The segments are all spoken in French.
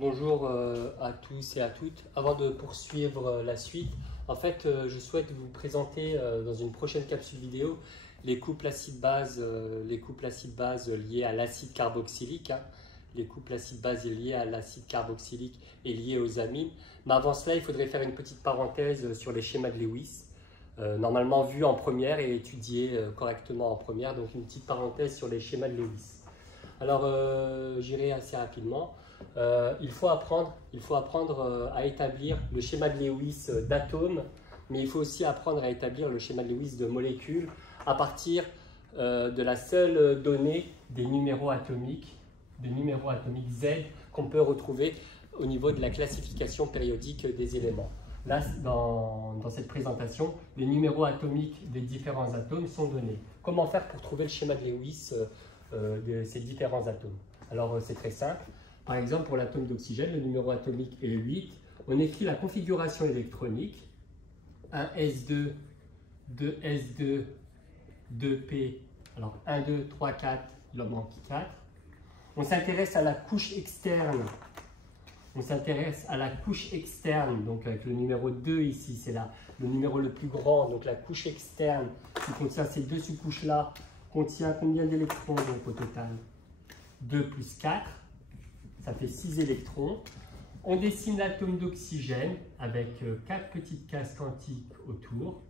Bonjour à tous et à toutes. Avant de poursuivre la suite, en fait, je souhaite vous présenter dans une prochaine capsule vidéo les couples acide-base liés à l'acide carboxylique. Les couples acide-base liés à l'acide carboxylique et liés aux amines. Mais avant cela, il faudrait faire une petite parenthèse sur les schémas de Lewis. Normalement vu en première et étudié correctement en première. Donc une petite parenthèse sur les schémas de Lewis. Alors j'irai assez rapidement. Il faut apprendre à établir le schéma de Lewis d'atomes, mais il faut aussi apprendre à établir le schéma de Lewis de molécules à partir de la seule donnée des numéros atomiques Z qu'on peut retrouver au niveau de la classification périodique des éléments. Là, dans cette présentation, les numéros atomiques des différents atomes sont donnés. Comment faire pour trouver le schéma de Lewis de ces différents atomes? Alors, c'est très simple. Par exemple, pour l'atome d'oxygène, le numéro atomique est 8. On écrit la configuration électronique. 1s2, 2s2, 2p. Alors, 1, 2, 3, 4, il en manque 4. On s'intéresse à la couche externe. Donc avec le numéro 2 ici, c'est le numéro le plus grand, donc la couche externe qui contient ces deux sous-couches-là, contient combien d'électrons donc au total? 2 plus 4, ça fait 6 électrons. On dessine l'atome d'oxygène avec 4 petites cases quantiques autour.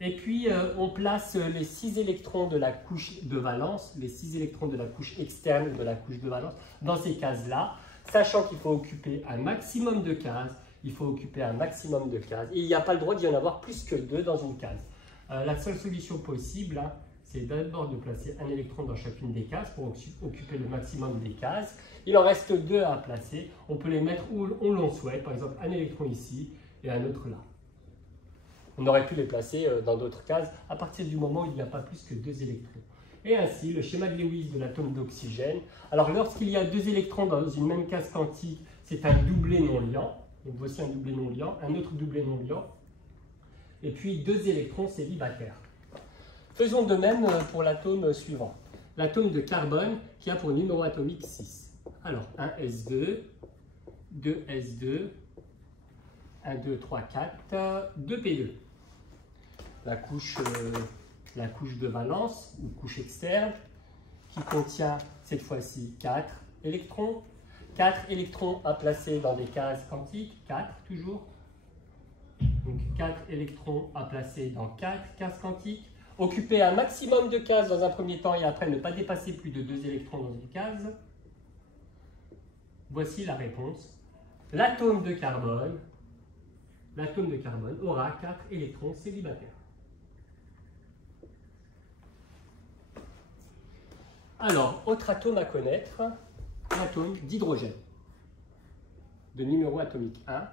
Et puis, on place les 6 électrons de la couche de valence, les 6 électrons de la couche externe de la couche de valence, dans ces cases-là, sachant qu'il faut occuper un maximum de cases. Et il n'y a pas le droit d'y en avoir plus que 2 dans une case. La seule solution possible, c'est d'abord de placer un électron dans chacune des cases pour occuper le maximum des cases. Il en reste 2 à placer. On peut les mettre où l'on souhaite, par exemple un électron ici et un autre là. On aurait pu les placer dans d'autres cases à partir du moment où il n'y a pas plus que 2 électrons. Et ainsi, le schéma de Lewis de l'atome d'oxygène. Alors, lorsqu'il y a 2 électrons dans une même case quantique, c'est un doublet non liant. Donc, voici un doublet non liant, un autre doublet non liant. Et puis, 2 électrons célibataires. Faisons de même pour l'atome suivant. L'atome de carbone qui a pour numéro atomique 6. Alors, 1s2, 2s2, 1, 2, 3, 4, 2p2. La couche de valence, ou couche externe, qui contient cette fois-ci 4 électrons. 4 électrons à placer dans des cases quantiques, 4 toujours. Donc 4 électrons à placer dans 4 cases quantiques. Occuper un maximum de cases dans un premier temps et après ne pas dépasser plus de 2 électrons dans une case. Voici la réponse. L'atome de carbone aura 4 électrons célibataires. Alors, autre atome à connaître, l'atome d'hydrogène. De numéro atomique 1,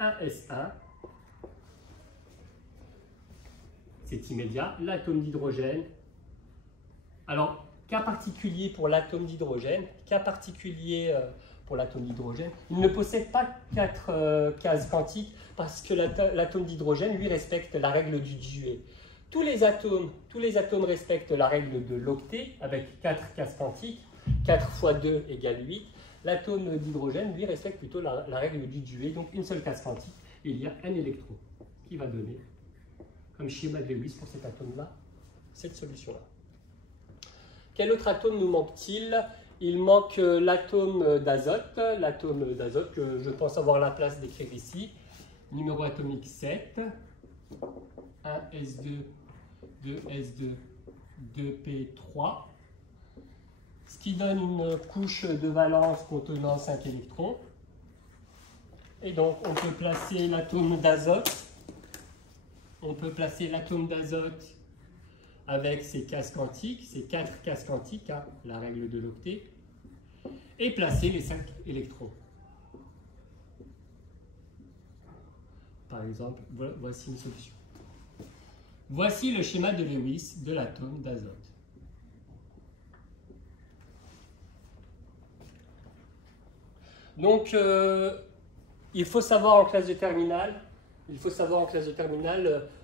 1s1. C'est immédiat. L'atome d'hydrogène. Alors, cas particulier pour l'atome d'hydrogène, il ne possède pas 4 cases quantiques parce que l'atome d'hydrogène, lui, respecte la règle du duet. Tous les atomes respectent la règle de l'octet avec 4 cases quantiques, 4 fois 2 égale 8. L'atome d'hydrogène, lui, respecte plutôt la règle du duet, donc une seule case quantique, et il y a un électron qui va donner, comme schéma de Lewis pour cet atome-là, cette solution-là. Quel autre atome nous manque-t-il? Il manque l'atome d'azote. L'atome d'azote que je pense avoir la place d'écrire ici. Numéro atomique 7. 1s2, 2s2, 2p3. Ce qui donne une couche de valence contenant 5 électrons. Et donc on peut placer l'atome d'azote. Avec ces cases quantiques, ces 4 cases quantiques, la règle de l'octet, et placer les 5 électrons. Par exemple, voici une solution. Voici le schéma de Lewis de l'atome d'azote. Donc, il faut savoir en classe de terminale,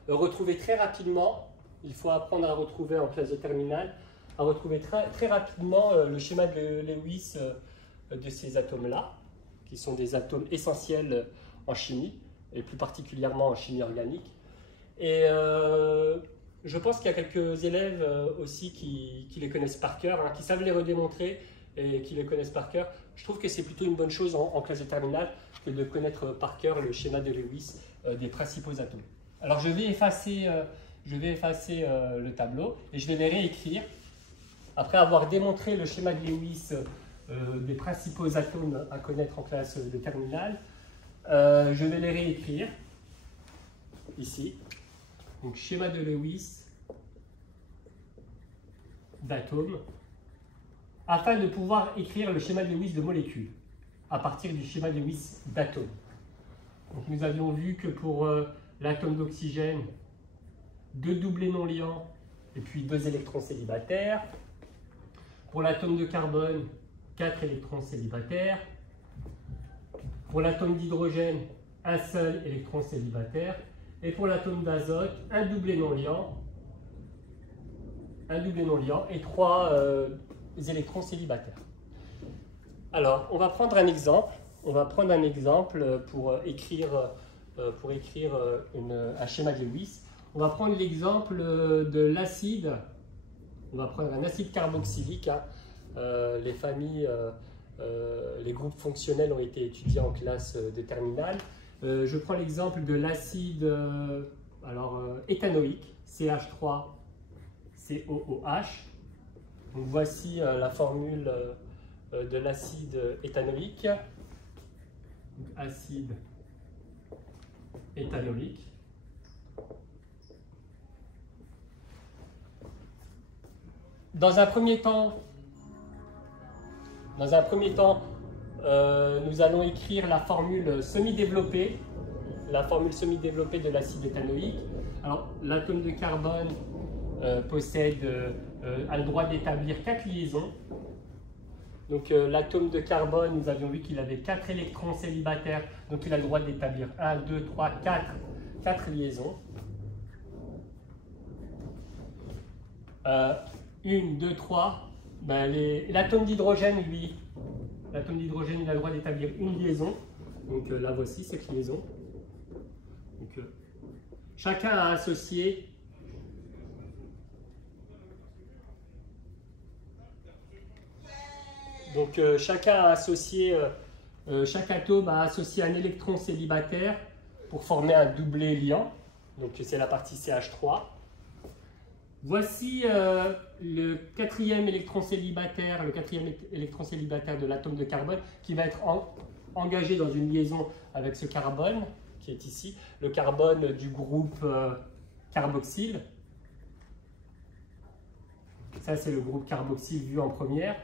retrouver très rapidement. Il faut apprendre à retrouver en classe de terminale à retrouver très rapidement le schéma de Lewis de ces atomes-là, qui sont des atomes essentiels en chimie, et plus particulièrement en chimie organique. Et je pense qu'il y a quelques élèves aussi qui les connaissent par cœur, hein, qui savent les redémontrer et qui les connaissent par cœur. Je trouve que c'est plutôt une bonne chose en classe de terminale que de connaître par cœur le schéma de Lewis des principaux atomes. Alors je vais effacer le tableau et je vais les réécrire. Après avoir démontré le schéma de Lewis des principaux atomes à connaître en classe de terminale, je vais les réécrire ici. Donc schéma de Lewis d'atomes, afin de pouvoir écrire le schéma de Lewis de molécules à partir du schéma de Lewis d'atomes. Donc nous avions vu que pour l'atome d'oxygène, 2 doublés non liants et puis 2 électrons célibataires. Pour l'atome de carbone, 4 électrons célibataires. Pour l'atome d'hydrogène, un seul électron célibataire. Et pour l'atome d'azote, un doublé non liant et 3 électrons célibataires. Alors, on va prendre un exemple. On va prendre un exemple pour écrire un schéma de Lewis. On va prendre l'exemple de l'acide. On va prendre un acide carboxylique. Hein. Les familles, les groupes fonctionnels ont été étudiés en classe de terminale. Je prends l'exemple de l'acide éthanoïque, CH3COOH. Donc voici la formule de l'acide éthanoïque. Acide éthanoïque. Dans un premier temps, nous allons écrire la formule semi-développée, de l'acide éthanoïque. Alors, l'atome de carbone a le droit d'établir 4 liaisons. Donc, l'atome de carbone, nous avions vu qu'il avait 4 électrons célibataires, donc il a le droit d'établir 1, 2, 3, 4 liaisons. 1, 2, 3. L'atome d'hydrogène, lui, il a le droit d'établir une liaison. Donc là, voici cette liaison. Donc, chacun a associé chaque atome a associé un électron célibataire pour former un doublé liant. Donc c'est la partie CH3. Voici le quatrième électron célibataire de l'atome de carbone qui va être engagé dans une liaison avec ce carbone qui est ici, le carbone du groupe carboxyle. Ça, c'est le groupe carboxyle vu en première,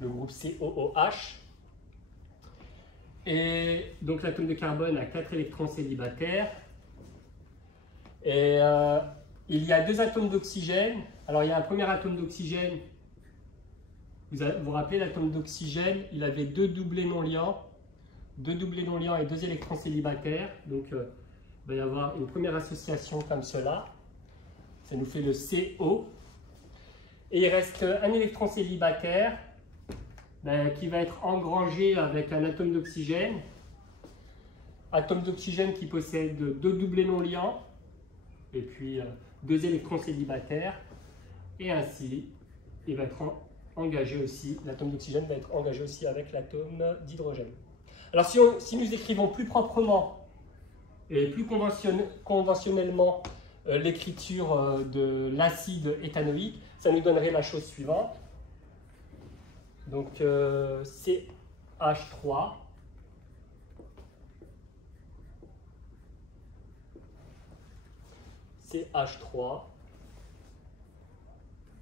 le groupe COOH. Et donc l'atome de carbone a 4 électrons célibataires. Et il y a 2 atomes d'oxygène. Alors il y a un premier atome d'oxygène. Vous vous rappelez, l'atome d'oxygène, il avait 2 doublés non liants. 2 doublés non liants et 2 électrons célibataires. Donc il va y avoir une première association comme cela. Ça nous fait le CO. Et il reste un électron célibataire qui va être engrangé avec un atome d'oxygène. Atome d'oxygène qui possède 2 doublés non liants et puis 2 électrons célibataires. Et ainsi, il va être engagé aussi, l'atome d'oxygène va être engagé aussi avec l'atome d'hydrogène. Alors si nous écrivons plus proprement et plus conventionnellement l'écriture de l'acide éthanoïque, ça nous donnerait la chose suivante. Donc CH3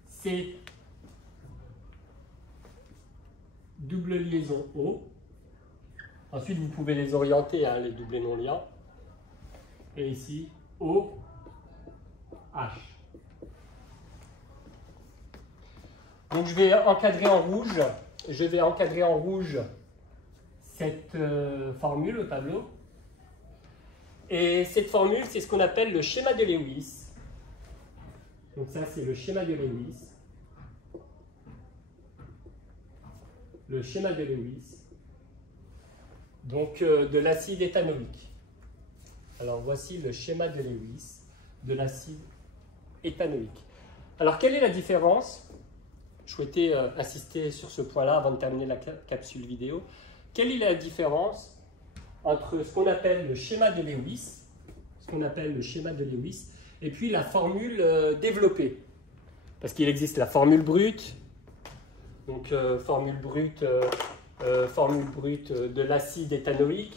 C double liaison O. Ensuite, vous pouvez les orienter, hein, les doublés non liants. Et ici, OH. Donc, je vais encadrer en rouge. Cette formule au tableau. Et cette formule, c'est ce qu'on appelle le schéma de Lewis. Donc ça, c'est le schéma de Lewis. Le schéma de Lewis, donc de l'acide éthanoïque. Alors voici le schéma de Lewis de l'acide éthanoïque. Alors quelle est la différence? Je souhaitais insister sur ce point-là avant de terminer la capsule vidéo. Quelle est la différence entre ce qu'on appelle le schéma de Lewis, et puis la formule développée? Parce qu'il existe la formule brute, donc formule brute de l'acide éthanoïque.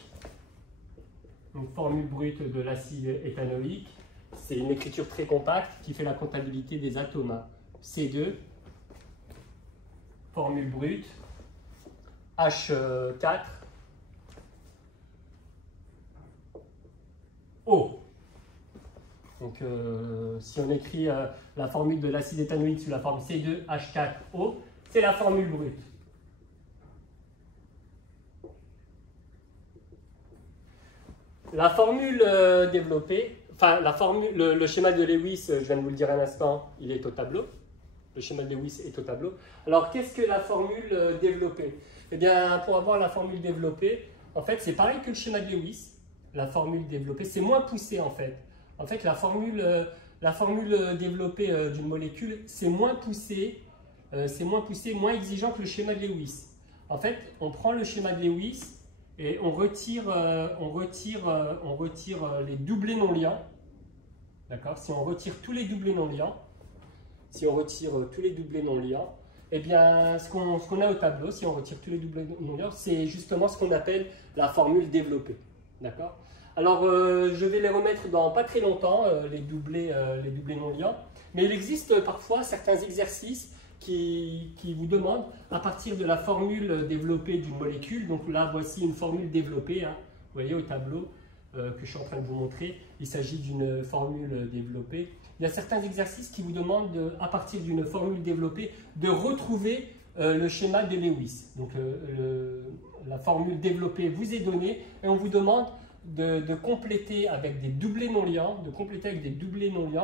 Donc formule brute de l'acide éthanoïque, c'est une écriture très compacte qui fait la comptabilité des atomes. C2, formule brute, H4, O. Donc si on écrit la formule de l'acide éthanoïque sous la forme C2H4O, c'est la formule brute. La formule développée, enfin le schéma de Lewis, je viens de vous le dire un instant, il est au tableau. Le schéma de Lewis est au tableau. Alors qu'est-ce que la formule développée? Eh bien, pour avoir la formule développée, en fait, c'est pareil que le schéma de Lewis. La formule développée, c'est moins poussé en fait. En fait, la formule développée d'une molécule, c'est moins poussé, moins exigeant que le schéma de Lewis. En fait, on prend le schéma de Lewis et on retire les doublés non liants. D'accord? Si on retire tous les doublés non liants, eh bien, ce qu'on a au tableau, si on retire tous les doublés non liants, c'est justement ce qu'on appelle la formule développée. D'accord? Alors, je vais les remettre dans pas très longtemps, les doublés non liants. Mais il existe parfois certains exercices qui vous demandent, à partir de la formule développée d'une molécule, donc là, voici une formule développée, hein, vous voyez au tableau que je suis en train de vous montrer, il s'agit d'une formule développée. Il y a certains exercices qui vous demandent, à partir d'une formule développée, de retrouver le schéma de Lewis. Donc, la formule développée vous est donnée et on vous demande de compléter avec des doublés non liants,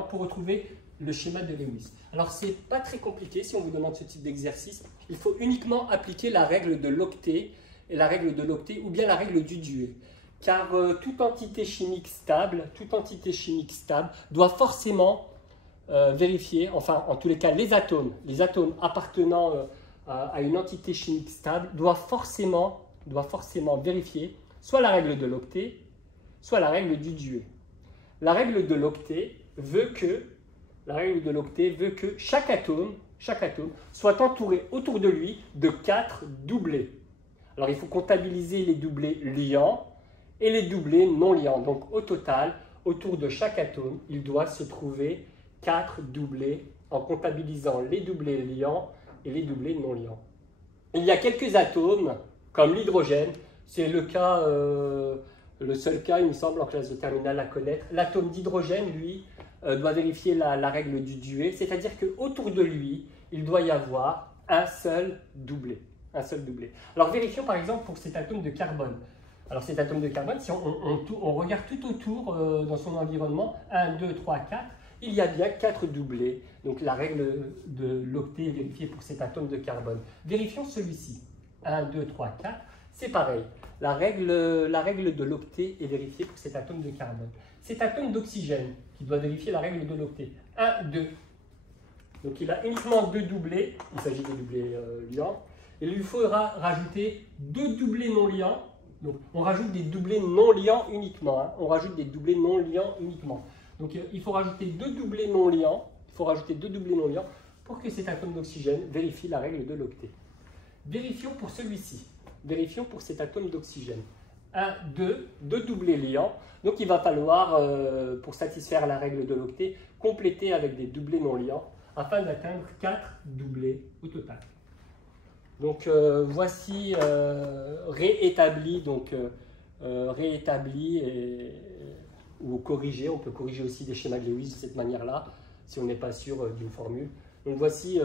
pour retrouver le schéma de Lewis. Alors, c'est pas très compliqué si on vous demande ce type d'exercice. Il faut uniquement appliquer la règle de l'octet, ou bien la règle du duet. Car toute entité chimique stable doit forcément vérifier, enfin en tous les cas les atomes appartenant à une entité chimique stable doivent forcément vérifier soit la règle de l'octet, soit la règle du duet. La règle de l'octet veut que chaque atome soit entouré autour de lui de 4 doublés. Alors il faut comptabiliser les doublés liants et les doublés non liants. Donc au total, autour de chaque atome, il doit se trouver 4 doublés en comptabilisant les doublés liants et les doublés non liants. Il y a quelques atomes, comme l'hydrogène, c'est le seul cas, il me semble, en classe de terminale à connaître. L'atome d'hydrogène, lui, doit vérifier la règle du duet, c'est-à-dire qu'autour de lui, il doit y avoir un seul doublé. Alors vérifions par exemple pour cet atome de carbone. Alors cet atome de carbone, si on regarde tout autour dans son environnement, 1, 2, 3, 4, il y a bien 4 doublés. Donc la règle de l'octet est vérifiée pour cet atome de carbone. Vérifions celui-ci. 1, 2, 3, 4, c'est pareil. La règle de l'octet est vérifiée pour cet atome de carbone. Cet atome d'oxygène qui doit vérifier la règle de l'octet. 1, 2. Donc il a uniquement 2 doublés, il s'agit des doublés liants. Il lui faudra rajouter 2 doublés non liants. Donc on rajoute des doublés non liants uniquement. Hein. Donc il faut rajouter 2 doublés non liants. Pour que cet atome d'oxygène vérifie la règle de l'octet. Vérifions pour celui-ci. Vérifions pour cet atome d'oxygène. 1, 2, 2 doublés liants. Donc il va falloir, pour satisfaire la règle de l'octet, compléter avec des doublés non liants afin d'atteindre 4 doublés au total. Donc voici réétabli ou corrigé. On peut corriger aussi des schémas de Lewis de cette manière-là, si on n'est pas sûr d'une formule. Donc voici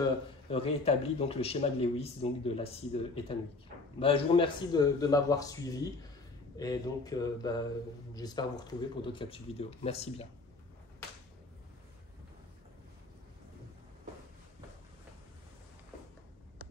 réétabli donc, le schéma de Lewis donc, de l'acide éthanoïque. Je vous remercie de m'avoir suivi et donc j'espère vous retrouver pour d'autres capsules vidéo. Merci bien.